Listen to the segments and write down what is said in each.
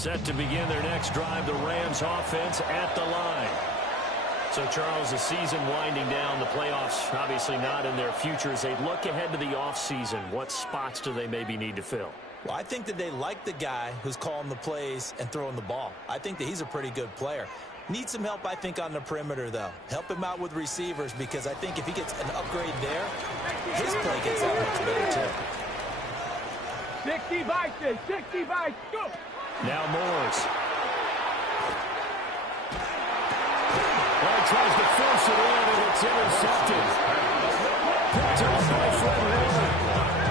Set to begin their next drive, the Rams offense at the line. So, Charles, the season winding down, the playoffs obviously not in their future. As they look ahead to the offseason, what spots do they maybe need to fill? Well, I think that they like the guy who's calling the plays and throwing the ball. I think that he's a pretty good player. Needs some help, I think, on the perimeter, though. Help him out with receivers, because I think if he gets an upgrade there, his play gets that much better, too. 60 by 60 by go. Now Morris. Well, tries to force it in, and it's intercepted. Picked up by Fred Warner.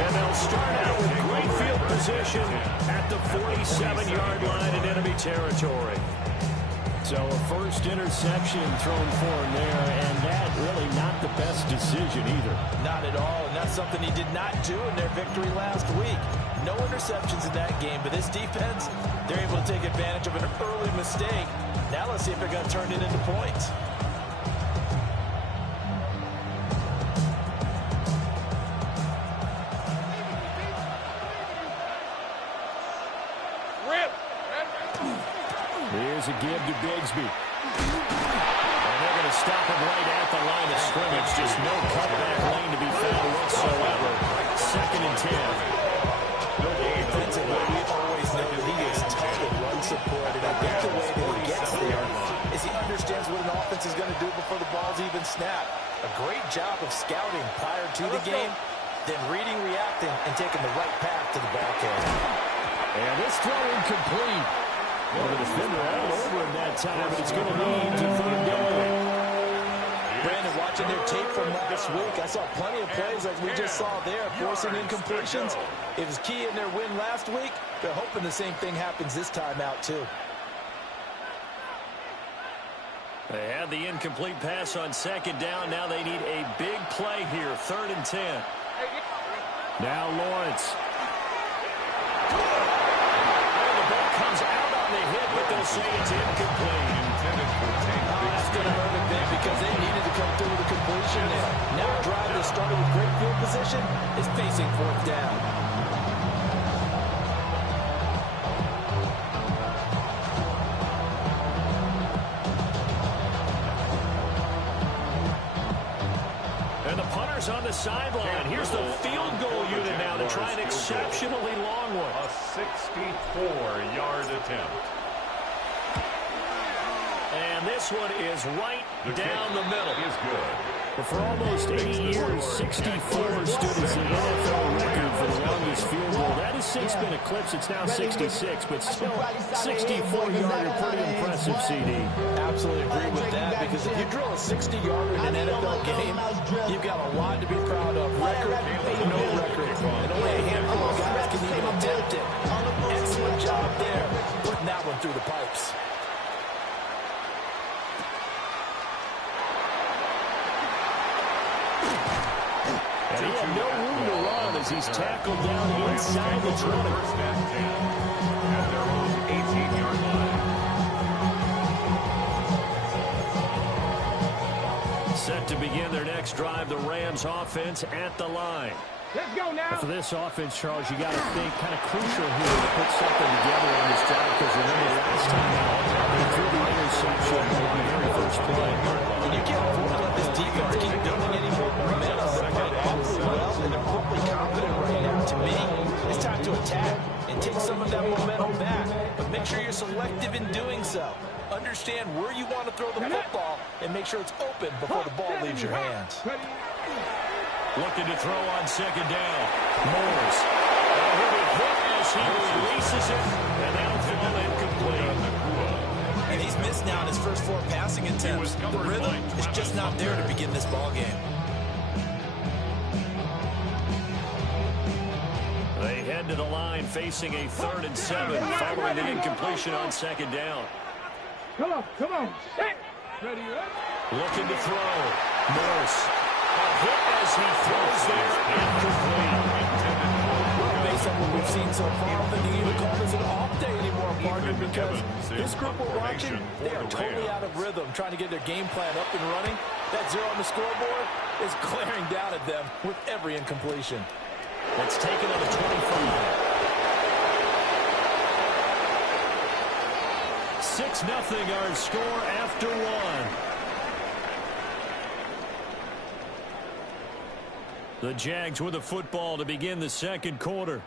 And they'll start out with great field position at the 47-yard line in enemy territory. So a first interception thrown for him there, and that really not the best decision either. Not at all, and that's something he did not do in their victory last week. No interceptions in that game, but this defense, they're able to take advantage of an early mistake. Now let's see if they're going to turn it into points. Here's a give to Bigsby. And they're going to stop him right at the line of scrimmage. Just no cutback lane to be found whatsoever. 2nd and 10. Defensively, we always know that he is tough and run support. And I think the way that he gets there is he understands what an offense is going to do before the ball's even snapped. A great job of scouting prior to the game, then reading, reacting, and taking the right path to the ball carrier. And this throw incomplete. Well, the defender all over him that time, but it's going to lead to 3rd down. Brandon, watching their tape from last week, I saw plenty of plays like we just saw there, forcing incompletions. It was key in their win last week. They're hoping the same thing happens this time out, too. They had the incomplete pass on 2nd down. Now they need a big play here, 3rd and 10. Now Lawrence. Comes out on the hit, but they'll say it's incomplete. That's going to hurt a bit because they needed to come through with a completion there. Now a drive that started with great field position is facing 4th down. And the punter's on the sideline. Here's the field goal unit now to try an exceptionally long one. A 64-yard attempt. And this one is right down the middle. Is good. But for almost 80 years, 64 stood as the NFL record for the longest field goal. That has since been eclipsed. It's now 66, but still 64-yarder, pretty impressive, CD. Absolutely agree with that, because if you drill a 60-yarder in an NFL game, you've got a lot to be proud of. Record, no record. And only a handful of guys can even attempt it. Excellent job there, putting that one through the pipes. And he had no room to run as he's tackled down inside the 20. At their own 18-yard line. Set to begin their next drive, the Rams offense at the line. Let's go now. For this offense, Charles, you got to think kind of crucial here to put something together on this drive, because remember last time out, they threw the interception on the very first play. And you can't afford to let this defense keep building any more momentum. They're playing awfully well, and they're awfully confident right now. To me, it's time to attack and take some of that momentum back. But make sure you're selective in doing so. Understand where you want to throw the football and make sure it's open before the ball leaves your hands. Looking to throw on 2nd down. Morris. And he'll be hit as he releases it, and that'll fall incomplete. And he's missed now in his first 4 passing attempts. The rhythm is just not there to begin this ball game. They head to the line facing a 3rd and 7 following the incompletion on 2nd down. Come on, come on. Hey. Ready, Looking to throw. Morris. A hit as he throws there, incomplete. Well, based on what we've seen so far, I don't think you can call this an off day anymore, partner, because this group we're watching, they are totally out of rhythm, trying to get their game plan up and running. That 0 on the scoreboard is glaring down at them with every incompletion. It's taken on the 25. 6-0 our score after one. The Jags with a football to begin the second quarter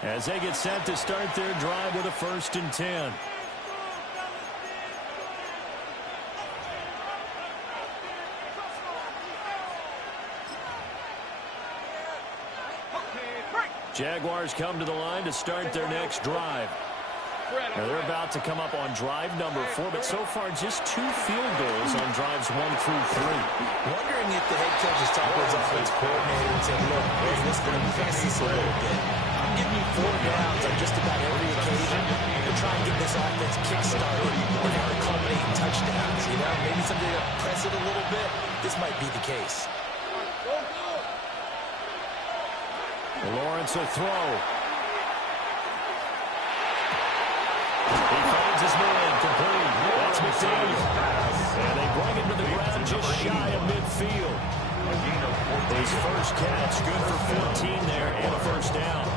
as they get set to start their drive with a 1st and 10. Jaguars come to the line to start their next drive. Now they're about to come up on drive number 4, but so far just 2 field goals on drives 1 through 3. Wondering if the head coach is talking to his offense coordinator and saying, look, let's go and press this a little bit. I'm giving you 4 downs on just about every occasion. We're trying to get this offense kick-started and have it culminate in touchdowns. You know, maybe somebody to press it a little bit. This might be the case. Lawrence will throw. He finds his man complete. That's McDaniel. And they bring him to the ground just shy of midfield. His first catch, good for 14 there and a 1st down.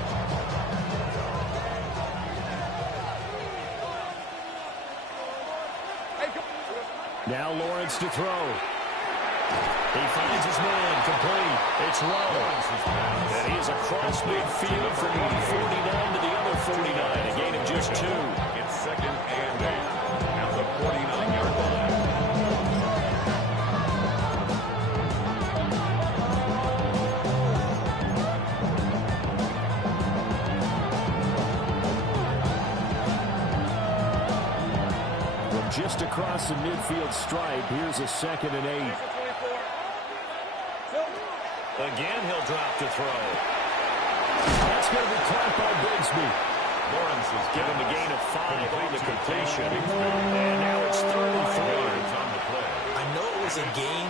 Now Lawrence to throw. He finds his man complete. It's low. And he is across midfield from 149 to the other 49. A gain of just 2. It's 2nd and 8 at the 49-yard line. From just across the midfield stripe, here's a 2nd and 8. Again, he'll drop to throw. That's going to be caught by Bigsby. Lawrence is given the gain of 5 on the completion. And now it's 3rd and 3 on the play. I know it was a gain,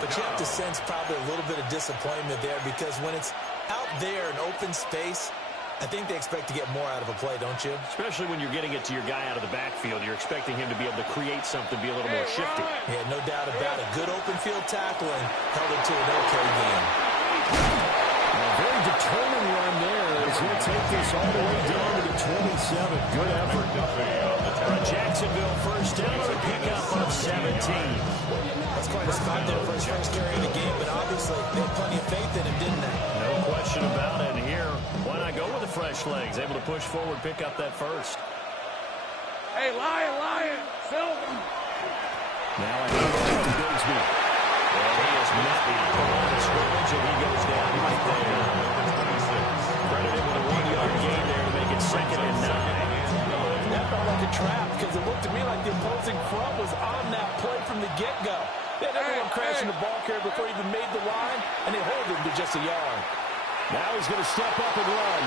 but you have to sense probably a little bit of disappointment there because when it's out there in open space, I think they expect to get more out of a play, don't you? Especially when you're getting it to your guy out of the backfield. You're expecting him to be able to create something, be a little more shifty. Yeah, no doubt about it. Good open field tackle and held it to an okay game. A very determined run there as he'll take this all the way down to the 27. Good effort. A Jacksonville 1st down to pick up on 17. That's quite a spot there for his first carry of the game, but obviously they had plenty of faith in him, didn't they? No question about it. And here, why not go with the fresh legs? Able to push forward, pick up that 1st. Hey, Lion, Silver. Now I think from Bigsby. Well, he is met the line of scrimmage, and he goes down right there. Credit him with a 1-yard gain there to make it 2nd and 9. That felt like a trap because it looked to me like the opposing front was on that play from the get-go. They had everyone crashing the ball carrier before he even made the line, and they hold him to just a yard. Now he's going to step up and run.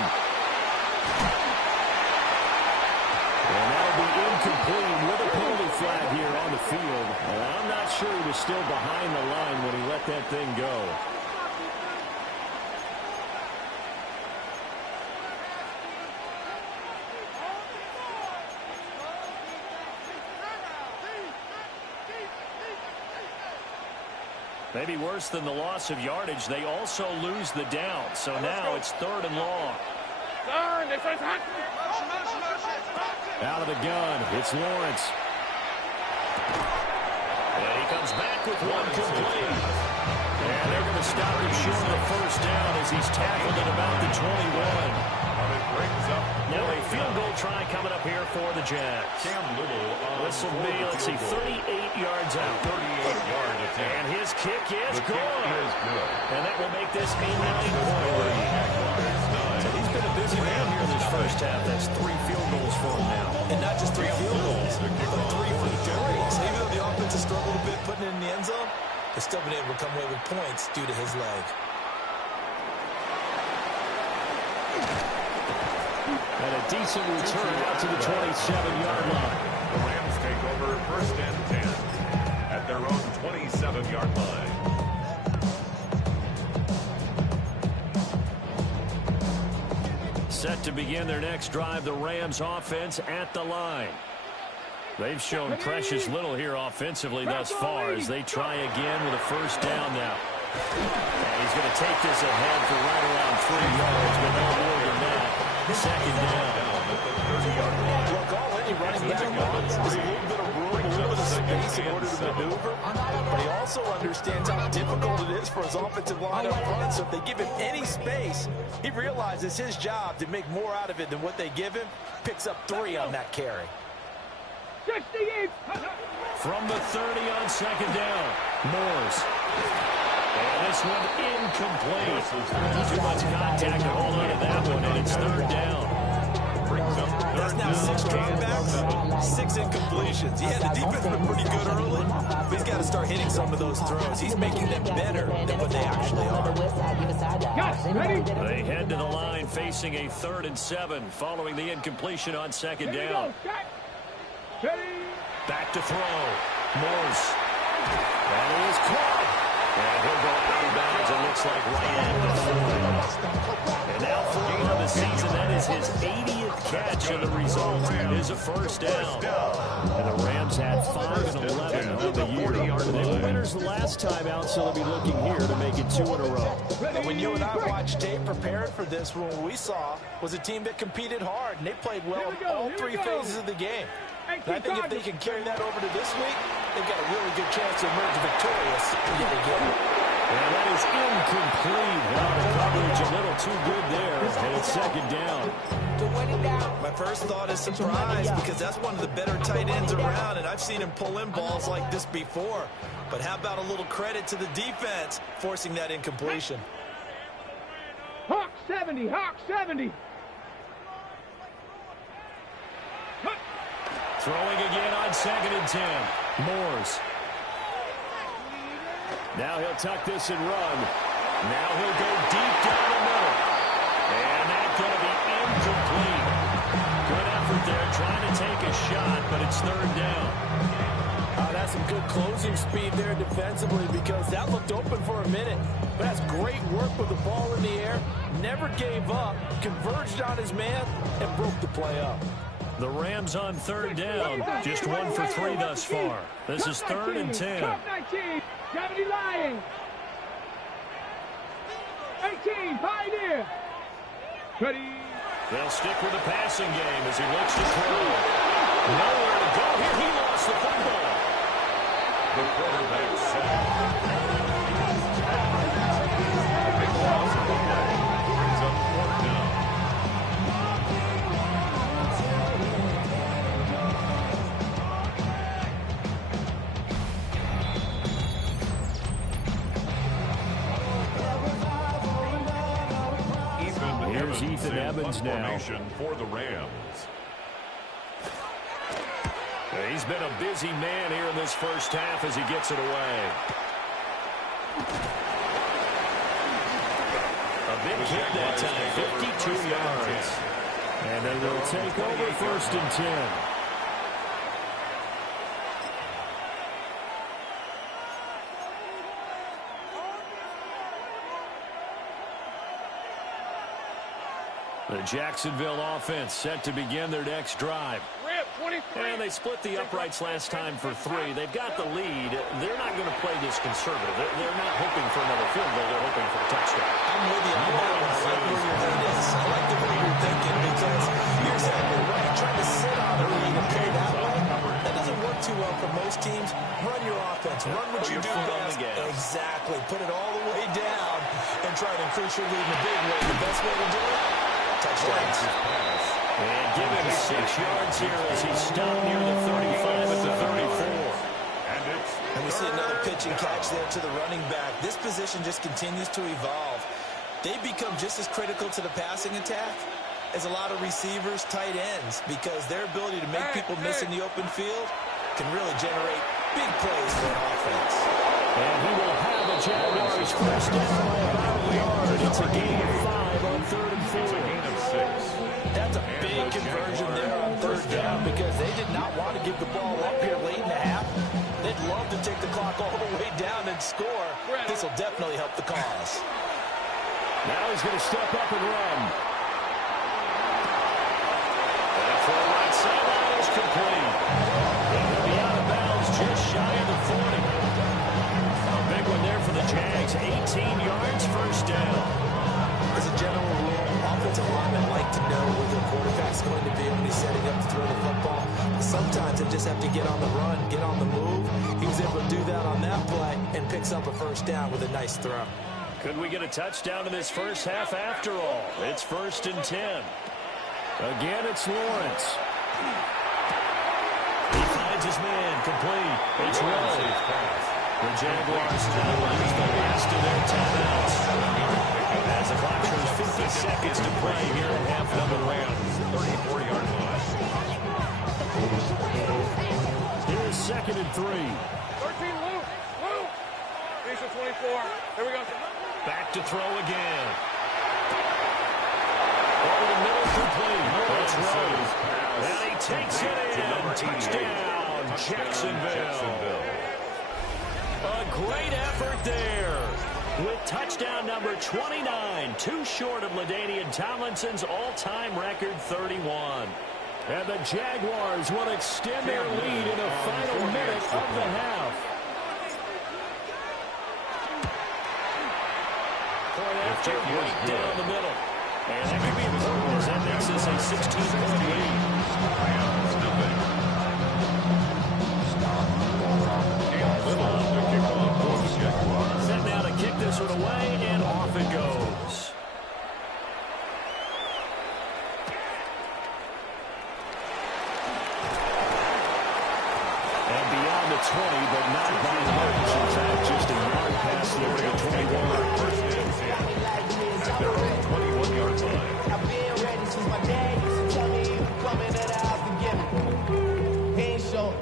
And that'll be incomplete with a penalty flag here on the field. And I'm not sure he was still behind the line when he let that thing go. Maybe worse than the loss of yardage, they also lose the down. So now it's 3rd and long. Out of the gun, it's Lawrence. And he comes back with 1 complete. And they're going to stop him short of the 1st down as he's tackled at about the 21. Now a field goal try coming up here for the Jags. This will be, let's see, 38 yards out. 38-yard attempt. And his kick is good. And that will make this a 9-point lead. So he's been a busy man here in this first half. That's 3 field goals for him now. And not just 3 field goals, but 3 from 3. So even though the offense has struggled a bit putting it in the end zone, they've still been able to come away with points due to his leg. And a decent return out to the 27-yard line. The Rams take over 1st and 10 at their own 27-yard line. Set to begin their next drive, the Rams offense at the line. They've shown precious little here offensively thus far as they try again with a 1st down now. And he's going to take this ahead for right around 3 yards, but no more than that. 2nd down. Look, all any running back wants space in order to maneuver, but he also understands how difficult it is for his offensive line up front. So if they give him any space, he realizes his job to make more out of it than what they give him. Picks up 3 on that carry. From the 30 on second down, Moores. And this one incomplete. Too much contact to hold on to that one, and it's third down. That's now 6 dropbacks, 6 incompletions. Yeah, the defense been pretty good early, but he's got to start hitting some of those throws. He's making them better than what they actually are. They head to the line facing a 3rd and 7 following the incompletion on second down. Back to throw. Morse. And he is caught. And he'll go out of bounds, it looks like right at the 40. And now for him on the season, that is his 80th catch, and the result is a first down. And the Rams had 5 and 11 on the year. They were winners the last time out, so they'll be looking here to make it 2 in a row. And when you and I watched tape preparing for this, what we saw was a team that competed hard, and they played well in all 3 phases of the game. And I think if they can carry that over to this week, they've got a really good chance to emerge victorious yet again. And that is incomplete. Well, the coverage a little too good there, and it's second down. My first thought is surprise, because that's one of the better tight ends around, and I've seen him pull in balls like this before. But how about a little credit to the defense forcing that incompletion? Hawk 70, Hawk 70. Throwing again on 2nd and 10. Moores. Now he'll tuck this and run. Now he'll go deep down the middle. And that's going to be incomplete. Good effort there, trying to take a shot, but it's 3rd down. That's some good closing speed there defensively, because that looked open for a minute. But that's great work with the ball in the air. Never gave up, converged on his man, and broke the play up. The Rams on 3rd down. Just 1 for 3 thus far. This is 3rd and 10. 19, 70 Lions. 18, Pioneer. Ready. They'll stick with the passing game as he looks to throw. Nowhere to go here. He lost the football. The quarterback sack. A big loss of the play. Brings up 4th down. Here's Ethan Evans now. For the Rams. He's been a busy man here in this first half as he gets it away. A big hit that time, 52 yards. And they will take over 1st and 10. The Jacksonville offense set to begin their next drive. And they split the uprights last time for 3. They've got the lead. They're not going to play this conservative. They're not hoping for another field goal. They're hoping for a touchdown. I'm with you on that one. I like where your head is. I like the way you're thinking, because you're exactly right. Trying to sit on a lead and play that way, that doesn't work too well for most teams. Run your offense. Run what you do best. Exactly. Put it all the way down and try to increase your lead in a big way. The best way to do it? Touchdowns. And give him 6 yards here as he's stopped near the 35 at the 34. And we see another pitch and catch there to the running back. This position just continues to evolve. They become just as critical to the passing attack as a lot of receivers, tight ends, because their ability to make people miss in the open field can really generate big plays for an offense. And he will have a Jaguars first down by about a yard. It's a gain of 5 on 3rd and 4. It's a gain of 6. That's a big conversion there on 3rd down, because they did not want to give the ball up here late in the half. They'd love to take the clock all the way down and score. This will definitely help the cause. Now he's going to step up and run. And for the right sideline is complete. And he'll be out of bounds just shy of the 40. A big one there for the Jags. 18 yards, first down. As a general rule, offensive linemen like to know where their quarterback's going to be when he's setting up to throw the football. Some sometimes they just have to get on the run, get on the move. He was able to do that on that play and picks up a first down with a nice throw. Could we get a touchdown in this first half after all? It's 1st and 10. Again, it's Lawrence. He finds his man, complete. It's Rowe. The Jaguars now lose the last of their timeouts. As the clock shows 50 seconds to play here in half number 1. 34-yard line. Here's 2nd and 3. 13, Luke. Finish at 24. Here we go. Back to throw again. Over the middle, complete. It's Rowe. And he takes it in. Touchdown, Jacksonville. A great effort there. With touchdown number 29, too short of LaDainian Tomlinson's all-time record 31. And the Jaguars will extend their lead in the final minute of the half. Point after, right down the middle. And that could be important as that makes this a 16-point lead. Set now to kick this one away, and off it goes. And beyond the 20, but not by much. In fact, just a yard pass there to the 21. First and 10. At their own 21-yard line. I've been ready since my dad used to tell me he was coming to the house to get me. He ain't showing.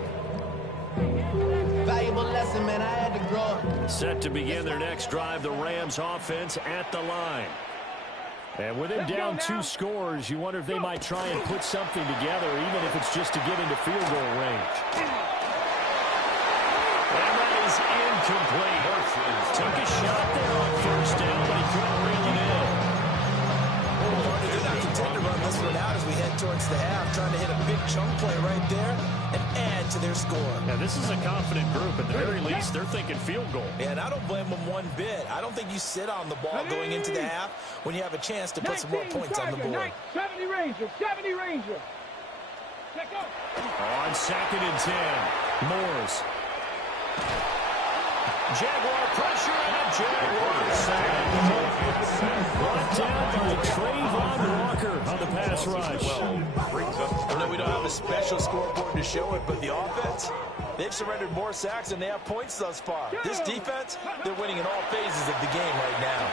Valuable lesson, man, I had to grow up. Set to begin their next drive, the Rams offense at the line. And with him down 2 scores, you wonder if they might try and put something together, even if it's just to get into field goal range. And that is incomplete. Took a shot there on 1st down, but he couldn't reel it in. They're not content to run this one out as we head towards the half, trying to hit a big chunk play right there and add to their score. Now, this is a confident group. At the very least, they're thinking field goal. And I don't blame them one bit. I don't think you sit on the ball going into the half when you have a chance to put some more points on the board. 70 Ranger, 70 Ranger. Check out. On 2nd and 10, Morris. Jaguar pressure, and Jaguar sack. Brought down by Trayvon Walker on the pass rush. I know we don't have a special scoreboard to show it, but the offense, they've surrendered more sacks than they have points thus far. This defense, they're winning in all phases of the game right now.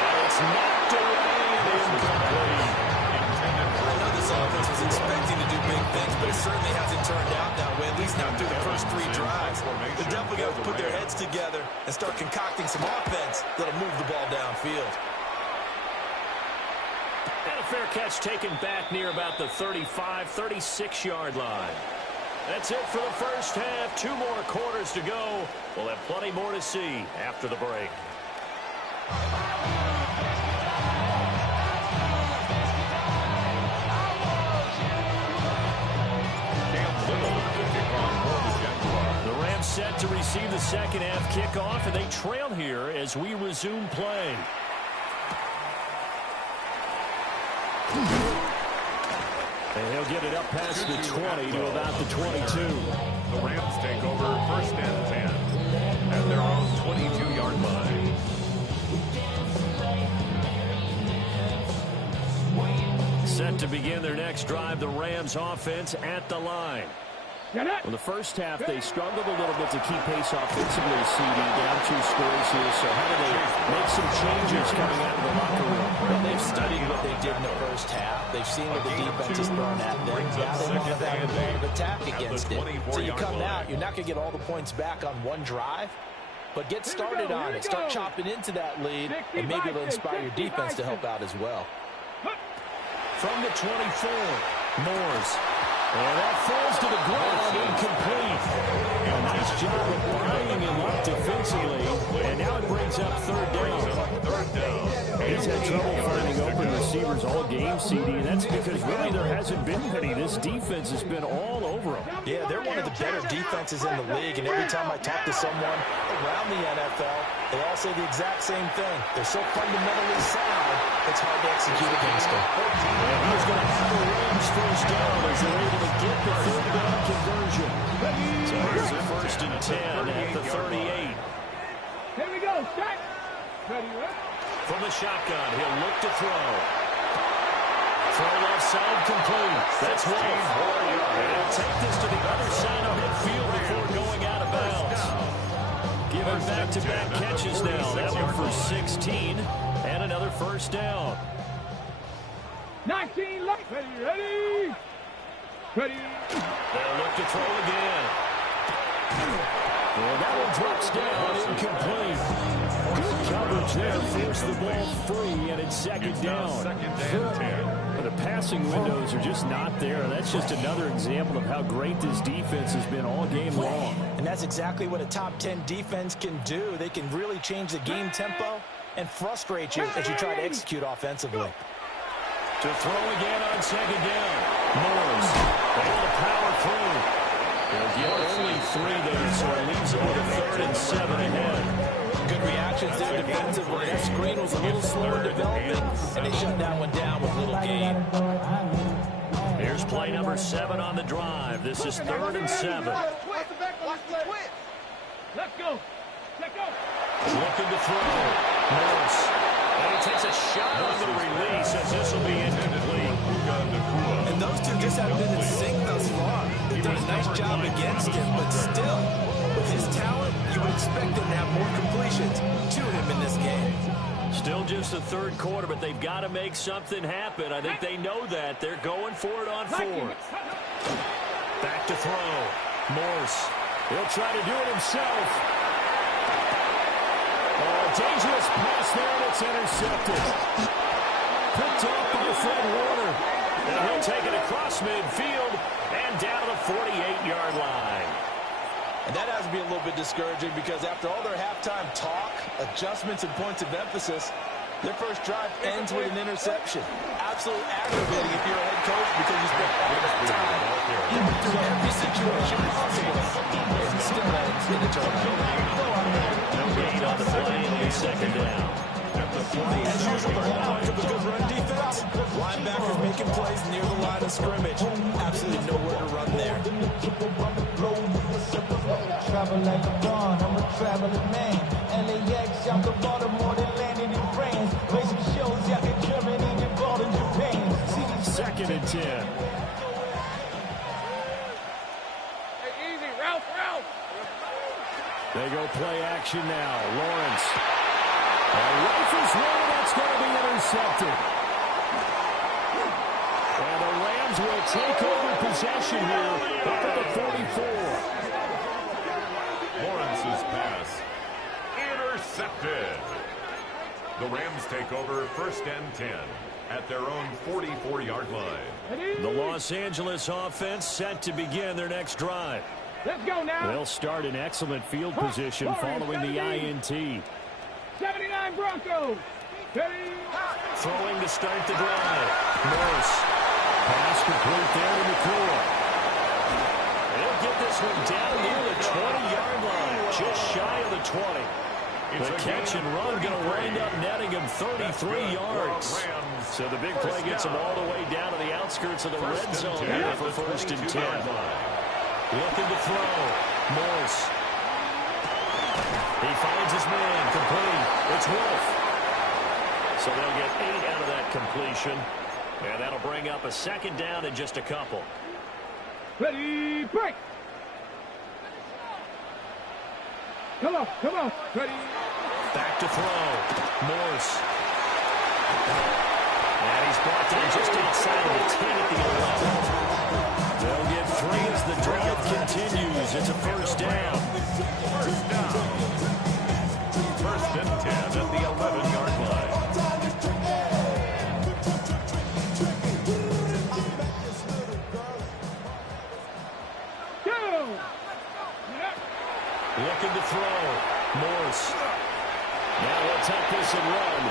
And it's knocked away and incomplete. I know this offense was expecting to do big things, but it certainly hasn't turned out that way, at least not through the first 3 drives. They're definitely going to put their heads together and start concocting some offense that'll move the ball downfield. And a fair catch taken back near about the 35, 36-yard line. That's it for the first half. 2 more quarters to go. We'll have plenty more to see after the break. The Rams set to receive the second half kickoff, and they trail here as we resume play. And he'll get it up past the 20 to about the 22. The Rams take over 1st and 10 at their own 22-yard line. Set to begin their next drive, the Rams offense at the line. Well, the first half, they struggled a little bit to keep pace offensively, CD, down 2 scores here. So how do they make some changes coming out of the locker room? Well, they've studied what they did in the first half. They've seen what the defense has thrown at them. Now they want to have a bit of attack against it. So you come out, you're not going to get all the points back on one drive, but get started on it. Start chopping into that lead, and maybe it'll inspire your defense to help out as well. From the 24, Morris. And that falls to the ground, incomplete. A nice job of buying him up defensively. And now it brings up 3rd down. He's had trouble finding open receivers all game, CD. And that's because really there hasn't been many. This defense has been all over him. Yeah, they're one of the better defenses in the league. And every time I talk to someone around the NFL, they all say the exact same thing. They're so fundamentally sound, it's hard to execute against them. And he's going to have the Rams first down as they're able the third down conversion. So here's a 1st and 10 at the 38. Here we go. Set. Ready, right? From the shotgun, he'll look to throw. Throw left side complete. That's Wolf. And he'll take this to the other side of midfield before going out of bounds. Giving back-to-back catches now. That one for 16 and another 1st down. 19 left. Ready. Ready. They'll look to throw again. And that one drops down, incomplete. Good coverage there, forced the ball free, and it's 2nd down. The passing windows are just not there. That's just another example of how great this defense has been all game long. And that's exactly what a top 10 defense can do. They can really change the game tempo and frustrate you as you try to execute offensively. To throw again on 2nd down. Morris able to power through. They'll get only 3 there, so it leaves them with a 3rd and 7 ahead. Good reactions there defensively. That screen was a little slower developing, and they shut that one down with little gain. Here's play number 7 on the drive. This is 3rd and 7. Let's go. Let's go. Looking to throw. Morris. And he takes a shot on the release as this will be incomplete. And those two just haven't been in sync thus far. They've done a nice job against him, but still, with his talent, you would expect them to have more completions to him in this game. Still just the 3rd quarter, but they've got to make something happen. I think they know that. They're going for it on 4th. Back to throw. Morse. He'll try to do it himself. Oh, dangerous pass there, and it's intercepted. Picked off by Fred Warner. And he'll take it across midfield and down to the 48-yard line. And that has to be a little bit discouraging because after all their halftime talk, adjustments, and points of emphasis, their first drive ends with an interception. Absolutely aggravating if you're a head coach because you spent all that time through every situation possible. And still ends in a turnover. No gain on the play, and it's 2nd down. As usual, the hallmark of a good run defense, linebackers making plays near the line of scrimmage. Absolutely nowhere to run there. Travel like a dawn, I'm a traveling man. LAX, I'm the Baltimore that landed in France. Basic shows out in Germany and ball in Japan. 2nd and 10. Hey, easy. Ralph. They go play action now. Lawrence. Rifles one, that's going to be intercepted. And the Rams will take over possession here up at the 44. Lawrence's pass intercepted. The Rams take over 1st and 10 at their own 44-yard line. The Los Angeles offense set to begin their next drive. Let's go now. They'll start in excellent field position following the INT. 79 Broncos. Ready. Throwing to start the drive. Morris. Pass complete there to McClure. They'll get this one down near the 20-yard line. Just shy of the 20. The catch and run going to wind up netting him 33 yards. So the big play gets him all the way down to the outskirts of the red zone here for 1st and 10. Looking to throw. Morris. He finds his man, complete. It's Wolf. So they'll get 8 out of that completion. And that'll bring up a 2nd down in just a couple. Ready, break. Come on. Ready. Back to throw. Morse. And he's brought down just outside of the 10 at the 11. They'll get 3 as the drive continues. It's a 1st down. 1st and 10 at the 11-yard line. Looking to throw. Morse. Now he'll take this and run.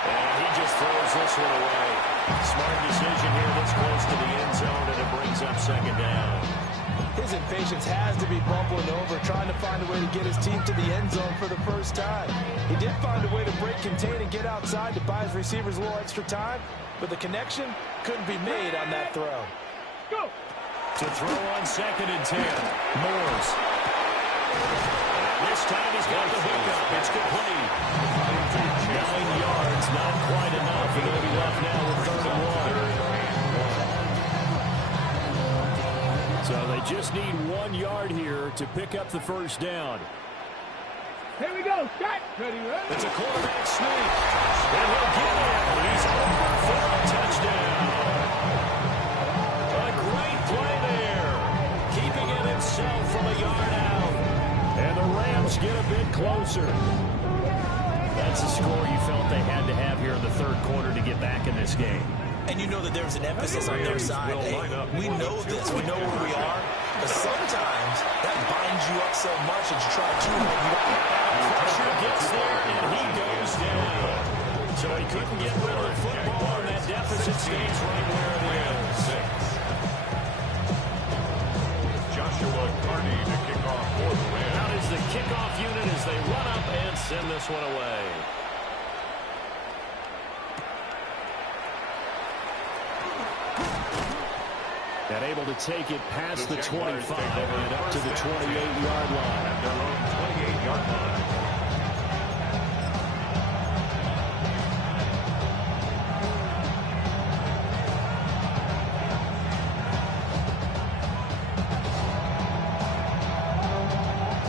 And he just throws this one away. Smart decision here this close to the end zone, and it brings up 2nd down. His impatience has to be bubbling over, trying to find a way to get his team to the end zone for the first time. He did find a way to break contain and get outside to buy his receivers a little extra time, but the connection couldn't be made on that throw. Go. To throw on 2nd and 10. Moores. And this time he's got the hookup. It's complete. 9 yards, not quite enough. And they'll be left now with 3rd and 1. So they just need 1 yard here to pick up the first down. Here we go. Scott. Ready, ready. It's a quarterback sneak. And he'll get it. He's over for a touchdown. A great play there. Keeping it himself from a yard out. And the Rams get a bit closer. That's the score you felt they had to have here in the 3rd quarter to get back in this game. And you know that there's an emphasis on their side. Hey, we know this. We know where we are. But sometimes that binds you up so much that you try too hard. Pressure gets there, and he goes down. So he couldn't get rid of the football, and that deficit stays right where it is. Joshua Carney to kick off for the Rams. Out is the kickoff unit as they run up and send this one away. And able to take it past the 25 and up to the 28-yard line. At their own 28-yard line.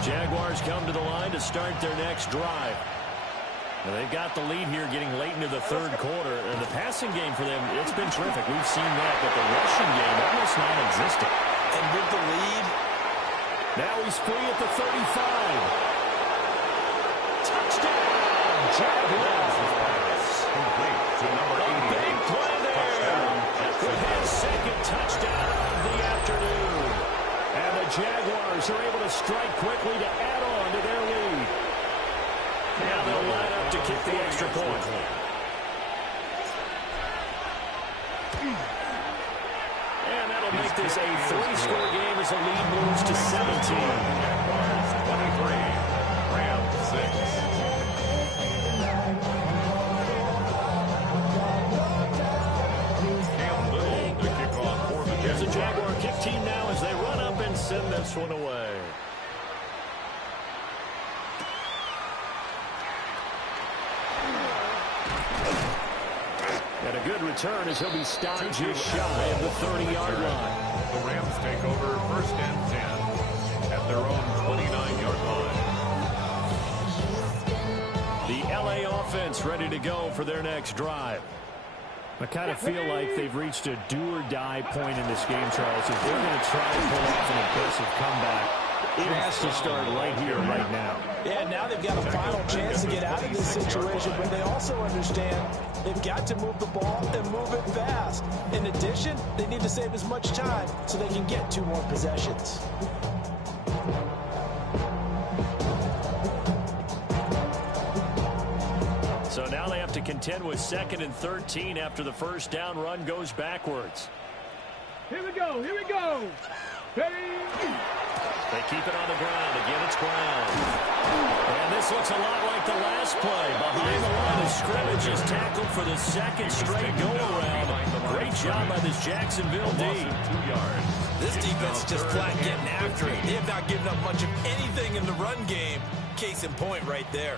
Jaguars come to the line to start their next drive. Now they've got the lead here getting late into the 3rd quarter. And the passing game for them, it's been terrific. We've seen that, but the rushing game almost non-existent. And with the lead, now he's free at the 35. Touchdown, Jaguars. Complete to number 80. Big play there with his 2nd touchdown of the afternoon. And the Jaguars are able to strike quickly to add on to their lead. Now they'll line up to kick the extra point. And that'll make this a 3-score game as the lead moves to 17. Jaguars 23, Rams 6. Cam Little to kick off for the Here's the Jaguars. Jaguar kick team now as they run up and send this one away. And a good return as he'll be stopped just shy of the 30-yard line. The Rams take over 1st and 10 at their own 29-yard line. The L.A. offense ready to go for their next drive. I kind of feel like they've reached a do-or-die point in this game, Charles. If they're going to try to pull off an impressive comeback, it has to start right here, right now. yeah, now they've got a final chance to get out of this situation, but they also understand they've got to move the ball and move it fast. In addition, they need to save as much time so they can get 2 more possessions. So now they have to contend with 2nd and 13 after the first down run goes backwards. Here we go. Here we go. Ready. They keep it on the ground. Again, it's ground. And this looks a lot like the last play. Behind the line of scrimmage is tackled for the 2nd straight go-around. Great job by this Jacksonville D. 2 yards. This defense is just flat getting after it. They have not given up much of anything in the run game. Case in point right there.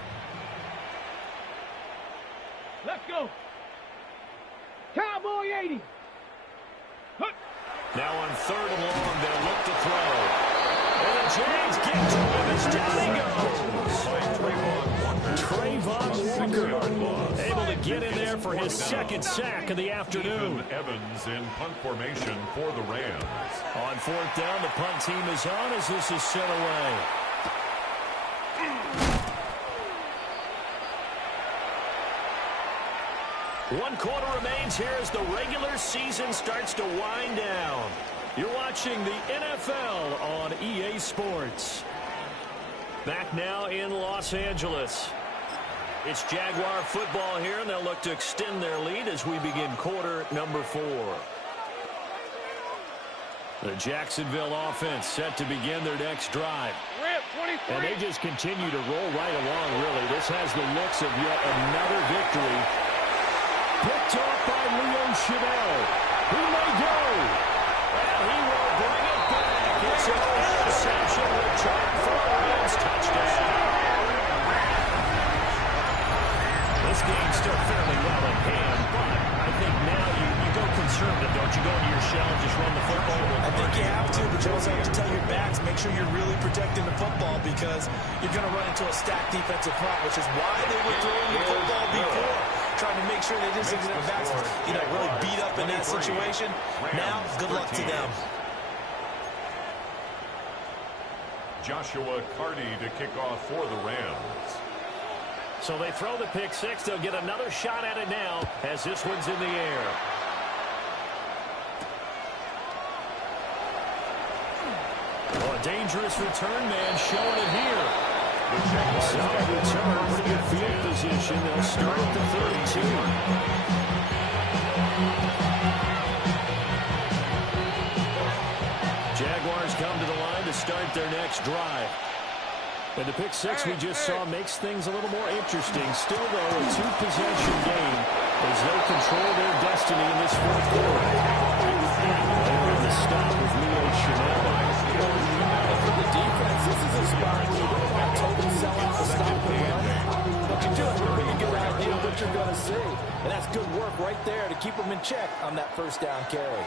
Let's go. Cowboy 80. Hook. Now on 3rd and long, they'll look to throw. And the Jags get to him as down he goes. Trayvon Walker able to get in there for his 2nd sack of the afternoon. Evans in punt formation for the Rams. On 4th down, the punt team is on as this is sent away. One quarter remains here as the regular season starts to wind down. You're watching the NFL on EA Sports. Back now in Los Angeles. It's Jaguar football here, and they'll look to extend their lead as we begin quarter number 4. The Jacksonville offense set to begin their next drive. Rip, 23. And they just continue to roll right along, really. This has the looks of yet another victory. Picked off by Leo Chanel. He may go. Well, he will bring it you have to, but you also have to tell your backs, make sure you're really protecting the football because you're going to run into a stacked defensive front, which is why they were throwing the football before, trying to make sure they didn't get their backs, really beat up in that situation. Now, good luck to them. Joshua Carty to kick off for the Rams. So they throw the pick six. They'll get another shot at it now as this one's in the air. Oh, a dangerous return man showing it here. Solid return, pretty good field position. They'll start at the 32. Jaguars come to the line to start their next drive. And the pick six we just saw makes things a little more interesting. Still, though, a two-possession game as they control their destiny in this fourth quarter. There on the stop with Leo Chanel. For the defense, this is a spot where you don't want to totally sell out the stop the run. But you do have a pretty good idea of what you're going to see. And that's good work right there to keep them in check on that first down carry.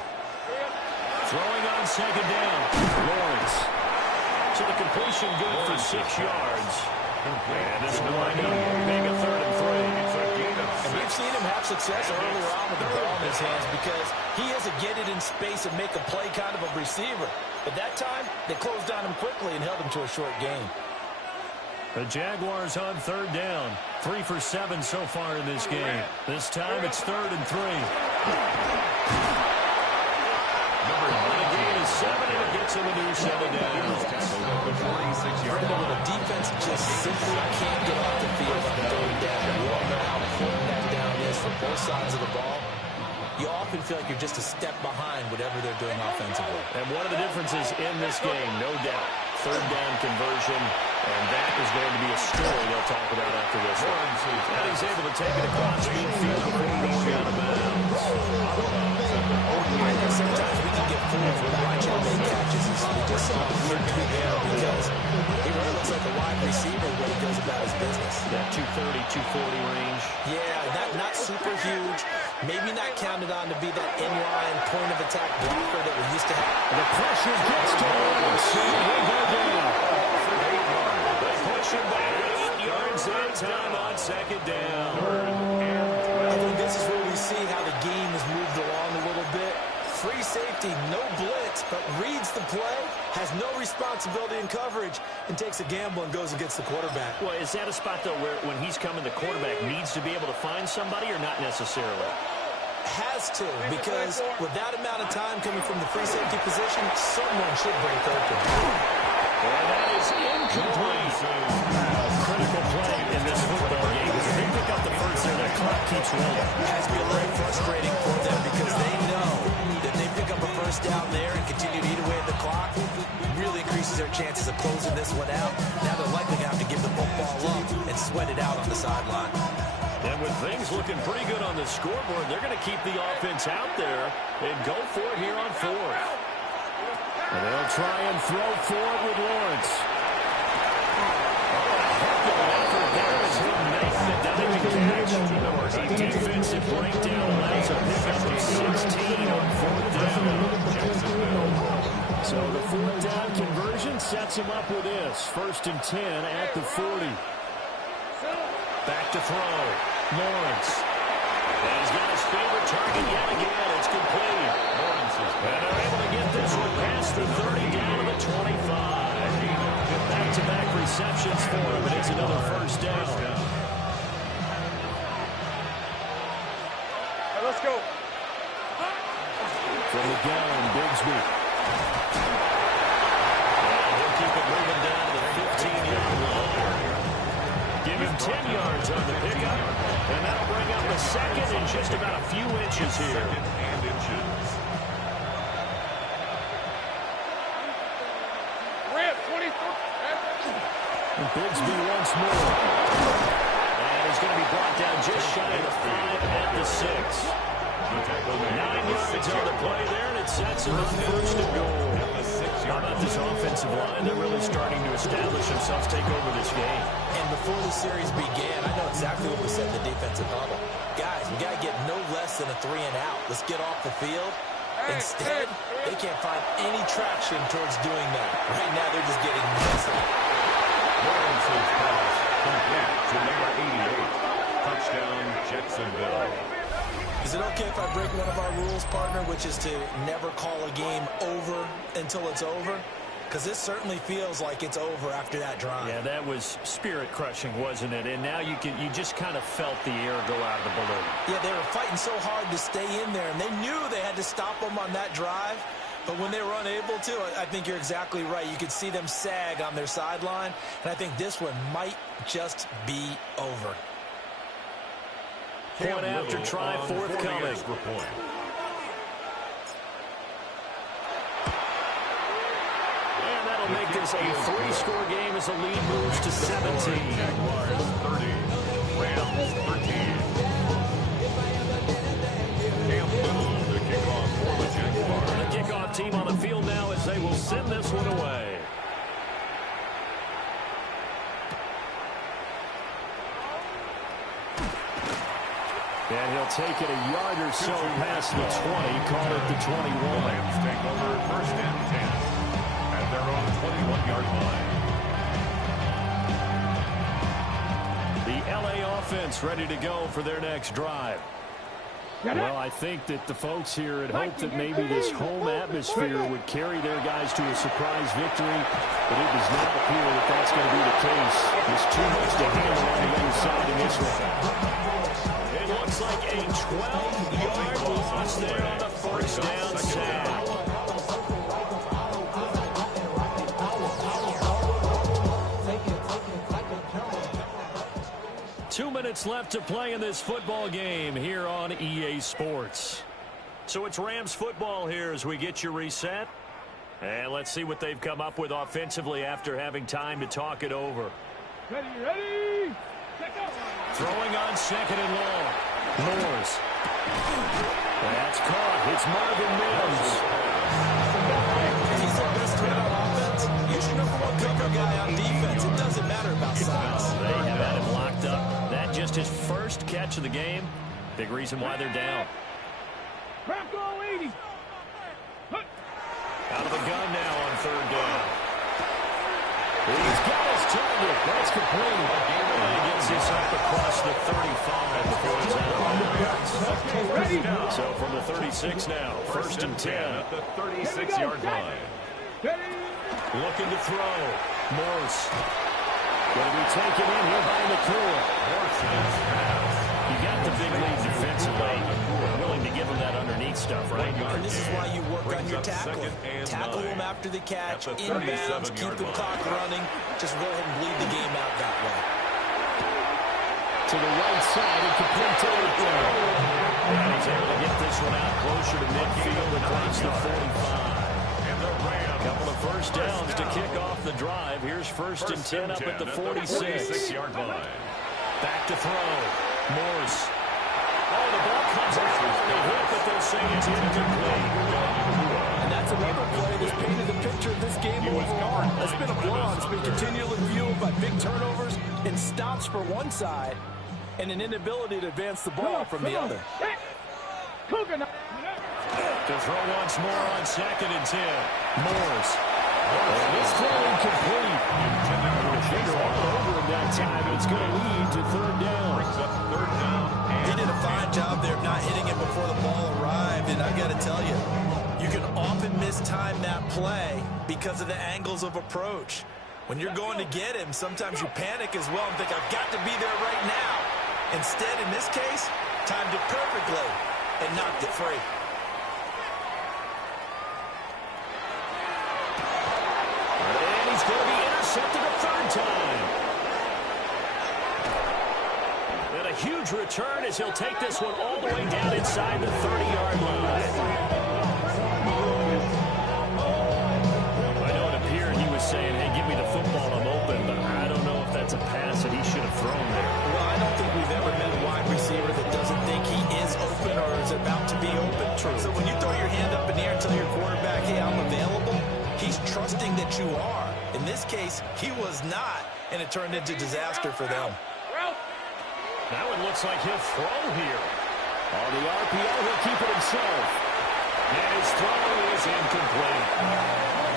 Throwing on second down, Lawrence. So the completion good for 6 yards. And this will wind up being a 3rd and 3. And we've seen him have success earlier on with the ball in his hands because he has to get it in space and make a play kind of a receiver. But that time, they closed on him quickly and held him to a short gain. The Jaguars on 3rd down. 3 for 7 so far in this game. This time it's 3rd and 3. The gain is 7, and it gets him a new 7 down. When the defense just simply can't get off the field on 3rd down. We all know how important that down is for both sides of the ball. You often feel like you're just a step behind whatever they're doing offensively. And one of the differences in this game, no doubt, 3rd down conversion, and that is going to be a story they'll talk about after this one. And he's able to take it across midfield before going out of bounds. I think sometimes we can get fooled when watching big catches. We just saw a weird tweak there because he really looks like a wide receiver when he goes about his business. That 230, 240 range. Yeah, not super huge. Maybe not counted on to be that in-line point-of-attack blocker that we used to have. The pressure gets to Lawrence. He'll go down. They push him back 8 yards in time on second down. I think this is where we see how the game has moved along a little bit. Free safety, no blitz, but reads the play, has no responsibility in coverage, and takes a gamble and goes against the quarterback. Well, is that a spot, though, where when he's coming, the quarterback needs to be able to find somebody or not necessarily? Has to, because with that amount of time coming from the free safety position, someone should break open. And that is incomplete. Critical play in this football game. If they pick up the first there, that clock keeps rolling. It has to be a little frustrating for them because they know that they pick up a first down there and continue to eat away at the clock, really increases their chances of closing this one out. Now they're likely going to have to give the football up and sweat it out on the sideline. And with things looking pretty good on the scoreboard, they're going to keep the offense out there and go for it here on 4th. And they'll try and throw for it with Lawrence. A defensive breakdown allows a pickup of 16 on 4th down. So the 4th down conversion sets him up with this. 1st and 10 at the 40. Back to throw. Lawrence. And he's got his favorite target yet again. It's complete. And they're able to get this one past the 30 down to the 25. Back-to-back receptions for him, and it's another first down. Let's go. From the gun, Bigsby. And he'll keep it moving down to the 15-yard line. Give him 10 yards on the pickup, and that'll bring up the second in just about a few inches here. Rip, 24. And Bigsby once more. And he's going to be brought down just shy of the 5 at the 6. 9 yards on the play there, and it sets him up 1st and goal. How about this offensive line? They're really starting to establish themselves, take over this game. And before the series began, I know exactly what we said in the defensive huddle. Guys, we got to get no less than a 3 and out. Let's get off the field. Instead, they can't find any traction towards doing that. Right now, they're just getting messy. Lawrence's pass complete to number 88. Touchdown, Jacksonville. Is it okay if I break one of our rules, partner, which is to never call a game over until it's over? Because this certainly feels like it's over after that drive. Yeah, that was spirit-crushing, wasn't it? And now you just kind of felt the air go out of the balloon. Yeah, they were fighting so hard to stay in there, and they knew they had to stop them on that drive. But when they were unable to, I think you're exactly right. You could see them sag on their sideline, and I think this one might just be over. Point after try, forthcoming. And that'll make this a 3-score game as the lead moves to 17. Jaguars 30, Rams 13. Cam Little, the kickoff for the Jaguars. The kickoff team on the field now as they will send this one away. And he'll take it a yard or so past the 20, call it the 21. Lions take over first and 10 at their own 21-yard line. The LA offense ready to go for their next drive. Well, I think that the folks here had hoped that maybe this home atmosphere would carry their guys to a surprise victory, but it does not appear that that's going to be the case. There's too much to handle on the other side in this one. It looks like a 12-yard loss there on the first down sack. 2 minutes left to play in this football game here on EA Sports. So it's Rams football here as we get you reset. And let's see what they've come up with offensively after having time to talk it over. Ready. Throwing on second and long. Moores. That's caught. It's Marvin Mims. He's the best threat on offense. Use your number one cover guy on defense. It doesn't matter about size. They have had him locked up. That just his first catch of the game. Big reason why they're down. Bronco 80. Out of the gun now on third down. He's got his target. That's complete. And he gets this up across the 35 before it's out. So from the 36 now, first and 10 at the 36-yard line. Looking to throw. Morse. Going to be taken in here by McCool. You got the big lead defensively. Willing to give him that underneath stuff, right? And this is why you work on your tackling. Tackle them after the catch, inbounds, keep the clock running. Just go ahead and bleed the game out that way. To the right side, and complete to the and he's able to get this one out closer to midfield across the 45. Couple of first downs to kick off the drive. Here's first and 10 up at the 46-yard line. Back to throw. Morse. Oh, the ball comes out. They hit, but they'll say it's incomplete. And that's another play that's painted the picture of this game overall. It's been a blowout. It's been continually fueled by big turnovers and stops for one side and an inability to advance the ball from the other. To throw once more on second and 10. Morse. And this throw incomplete. Finger all over him that time, but it's going to lead to third down. He did a fine job there of not hitting him before the ball arrived, and I got to tell you, you can often mistime that play because of the angles of approach. When you're going to get him, sometimes you panic as well and think, I've got to be there right now. Instead, in this case, timed it perfectly and knocked it free. And he's going to be intercepted a third time. And a huge return as he'll take this one all the way down inside the 30-yard line. I know it appeared he was saying, hey, give me the football, I'm open, but I don't know if that's a pass that he should have thrown there. Well, I don't think we've ever met a wide receiver that doesn't think he is open or is about to be open. True. So when you throw your hand up in the air and tell your quarterback, hey, I'm available, he's trusting that you are. In this case, he was not, and it turned into disaster for them. That one looks like he'll throw here. On the RPO, he'll keep it himself. And his throw is incomplete.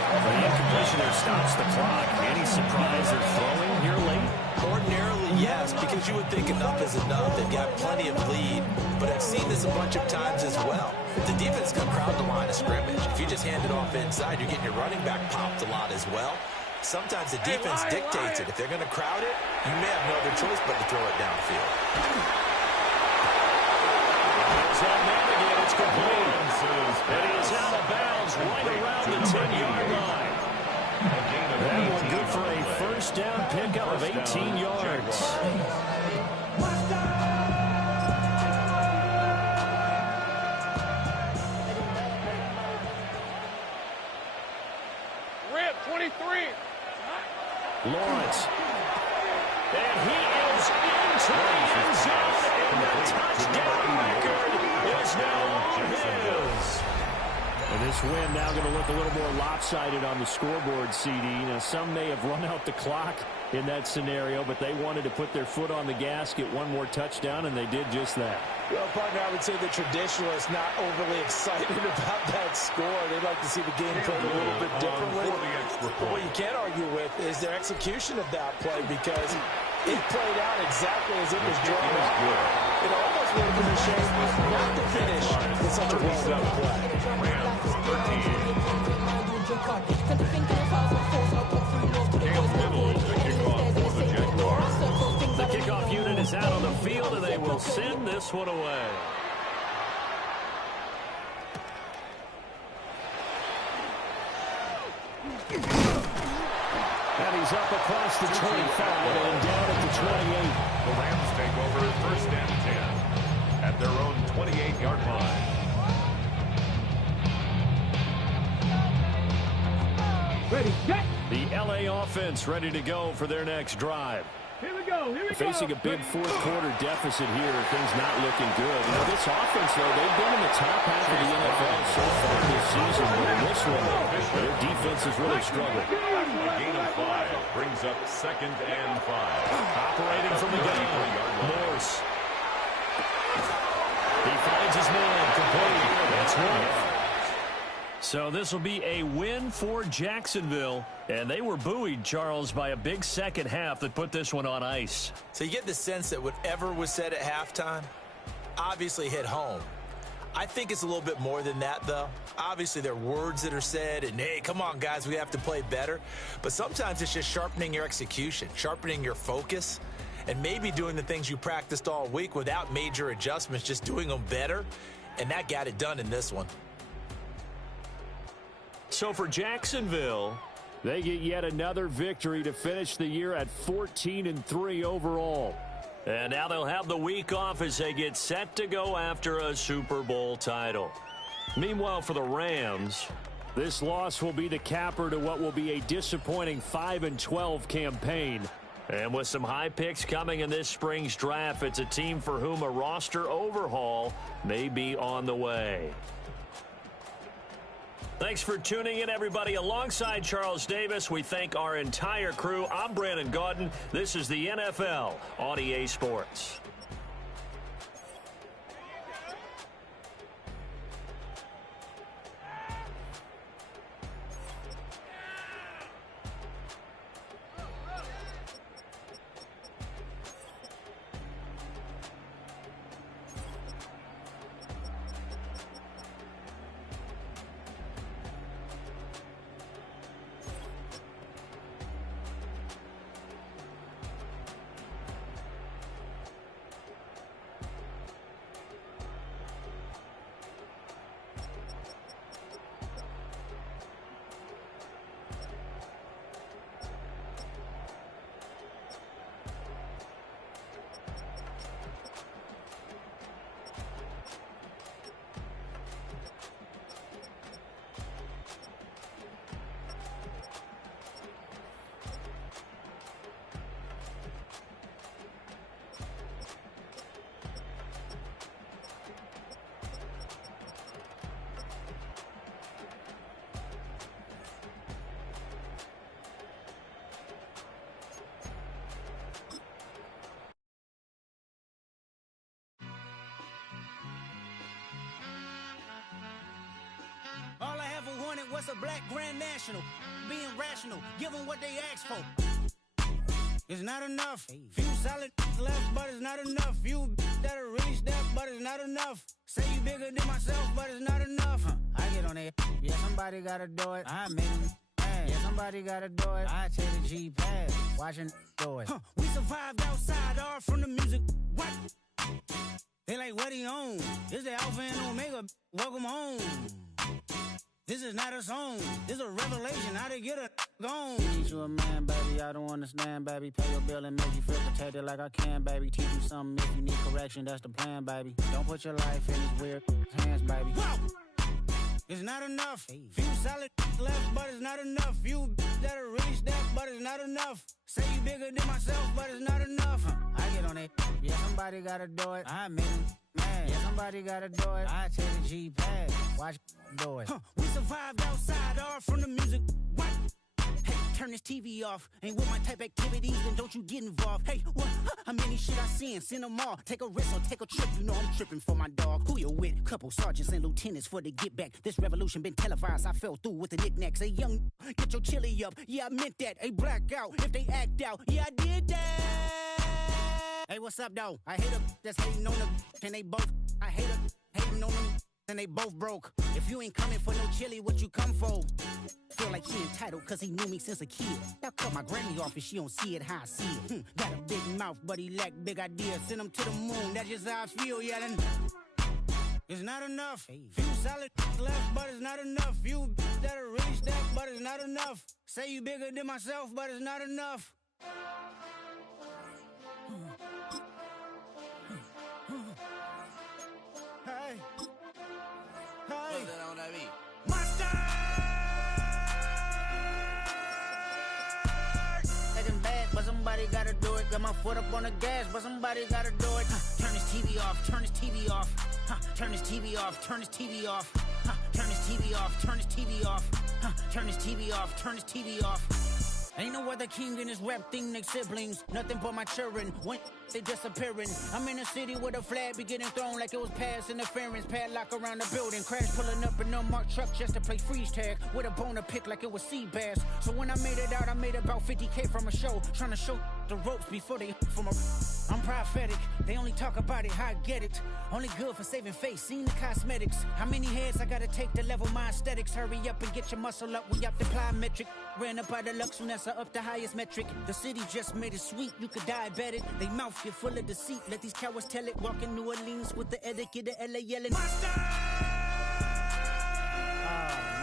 The incompletion there stops the clock. Any surprise they're throwing here late? Ordinarily, yes, because you would think enough is enough. They've got plenty of lead, but I've seen this a bunch of times as well. The defense can crowd the line of scrimmage. If you just hand it off inside, you're getting your running back popped a lot as well. Sometimes the defense dictates it. If they're going to crowd it, you may have no other choice but to throw it downfield. There's that man again. It's complete. And he is out of bounds right around the 10-yard line. That one good for a first down pickup of 18 yards. Rip, 23. Lawrence. And he is into the end zone, and the touchdown record is now his. And this win now going to look a little more lopsided on the scoreboard, CD. Now, some may have run out the clock in that scenario, but they wanted to put their foot on the gas, get one more touchdown, and they did just that. Well, partner, I would say the traditionalists not overly excited about that score. They'd like to see the game played a little bit differently. But what you can't argue with is their execution of that play, because it played out exactly as it was drawn up. It almost would have been a shame not to finish with such a well-run play. The kickoff unit is out on the field, and they will send this one away. And he's up across the 25 and down at the 28. The Rams take over first and 10 at their own 28-yard line. Ready, get. The LA offense ready to go for their next drive. Here we go. Facing a big fourth-quarter deficit here, things not looking good. You know, this offense, though, they've been in the top half of the NFL so far this season, but in this one, their defense has really struggled. A gain of 5 brings up second and 5. Operating from the gun, Morse. He finds his man, complete. That's one. So this will be a win for Jacksonville. And they were buoyed, Charles, by a big second half that put this one on ice. So you get the sense that whatever was said at halftime obviously hit home. I think it's a little bit more than that, though. Obviously, there are words that are said, and, hey, come on, guys, we have to play better. But sometimes it's just sharpening your execution, sharpening your focus, and maybe doing the things you practiced all week without major adjustments, just doing them better. And that got it done in this one. So for Jacksonville, they get yet another victory to finish the year at 14-3 overall. And now they'll have the week off as they get set to go after a Super Bowl title. Meanwhile, for the Rams, this loss will be the capper to what will be a disappointing 5-12 campaign. And with some high picks coming in this spring's draft, it's a team for whom a roster overhaul may be on the way. Thanks for tuning in, everybody. Alongside Charles Davis, we thank our entire crew. I'm Brandon Gaudin. This is the NFL on EA Sports. what's a black grand national? Being rational, give them what they ask for. It's not enough. Few solid left, but it's not enough. Few that'll reach that, but it's not enough. Say you bigger than myself, but it's not enough. I get on it. Yeah, somebody gotta do it. I make them mad. Yeah, somebody gotta do it. I take the G-pad. Watching do it. We survived outside, all from the music. What? They like, what he on? This the Alpha and Omega. Welcome home. This is not a song. This is a revelation. How to get a gone. Teach you a man, baby. I don't understand, baby. Pay your bill and make you feel protected like I can, baby. Teach you something if you need correction. That's the plan, baby. Don't put your life in these weird hands, baby. Whoa! It's not enough. Few solid left, but it's not enough. Few that'll reach that, but it's not enough. Say you bigger than myself, but it's not enough. I get on it. Yeah, somebody gotta do it. I make them mad. Yeah, somebody gotta do it. I take the G-pad. Watch do it. We survived outside, all from the music. What? Hey, turn this TV off. Ain't with my type activities, then don't you get involved. Hey, what? How many shit I seen? Send them all. Take a risk or take a trip. You know I'm tripping for my dog. Who you with? Couple sergeants and lieutenants for the get back. This revolution been televised. I fell through with the knickknacks. Hey, young, get your chili up. Yeah, I meant that. Hey, black out if they act out. Yeah, I did that. Hey, what's up, though? I hate them that's hating on them, and they both. I hate them hating on them, and they both broke. If you ain't coming for no chili, what you come for? Feel like he entitled cause he knew me since a kid. I cut my granny off and she don't see it how I see it. Got a big mouth, but he lack big ideas. Send him to the moon, that's just how I feel, yelling. It's not enough. Few solid left, but it's not enough. Few that'll reach that, but it's not enough. Say you bigger than myself, but it's not enough. Hey. Hey. Monster! Taking bad, but somebody gotta do it. Got my foot up on the gas, but somebody gotta do it. Turn this TV off, turn this TV off. Turn this TV off, turn this TV off. Turn this TV off, turn this TV off. Turn this TV off, turn this TV off. Ain't no other king in this rap thing, they siblings. Nothing but my children. When they disappearing. I'm in a city where the flag be getting thrown like it was past interference. Padlock around the building. Crash pulling up an unmarked truck just to play freeze tag. With a boner pick like it was sea bass. So when I made it out, I made about 50K from a show. Trying to show the ropes before they from a... I'm prophetic. They only talk about it, how I get it. Only good for saving face, seen the cosmetics. How many heads I gotta take to level my aesthetics? Hurry up and get your muscle up. We up the plyometric. Ran up out of luck soon as I up the highest metric. The city just made it sweet. You could diabetic. They mouth get full of deceit. Let these cowards tell it. Walk in New Orleans with the etiquette of LA yelling. Monster! Oh,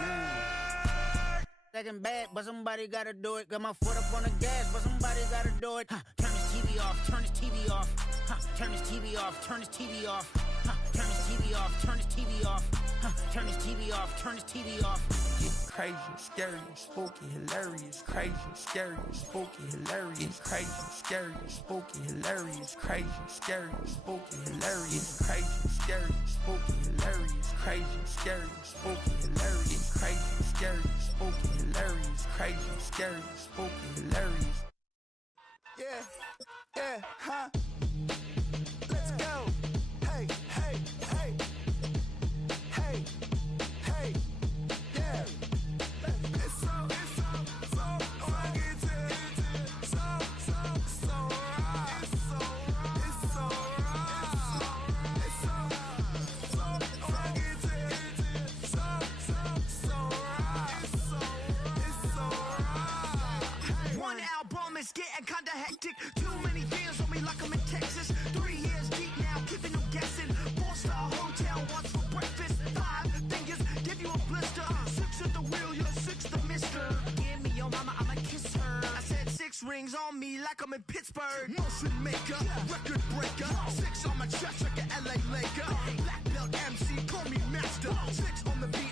man. Second bad, but somebody gotta do it. Got my foot up on the gas, but somebody gotta do it. Turn this TV off, turn this TV off. Turn this TV off, turn this TV off. Turn this TV off, turn this TV off. Turn this TV off, turn this TV off. Crazy, scary, spooky, hilarious. Crazy, scary, spooky, hilarious. Crazy, scary, spooky, hilarious. Crazy, scary, spooky, hilarious. Crazy, scary, spooky, hilarious. Crazy, scary, spooky, hilarious. Crazy, scary, spooky, hilarious. Crazy, scary, spooky, hilarious. Yeah, huh? Let's go. Hey, hey, hey. Hey, hey, yeah. It's so fucking so right. It's so right. It's so fucking so right. One album is getting kinda hectic. Too many fans on me like I'm in Texas. 3 years deep now, keeping them guessing. 4-star hotel, what's for breakfast? 5 fingers, give you a blister. 6 at the wheel, you're 6 the mister. Give me your mama, I'ma kiss her. I said 6 rings on me like I'm in Pittsburgh. Motion maker, record breaker. 6 on my chest like an LA Laker. Black belt MC, call me master. 6 on the beat.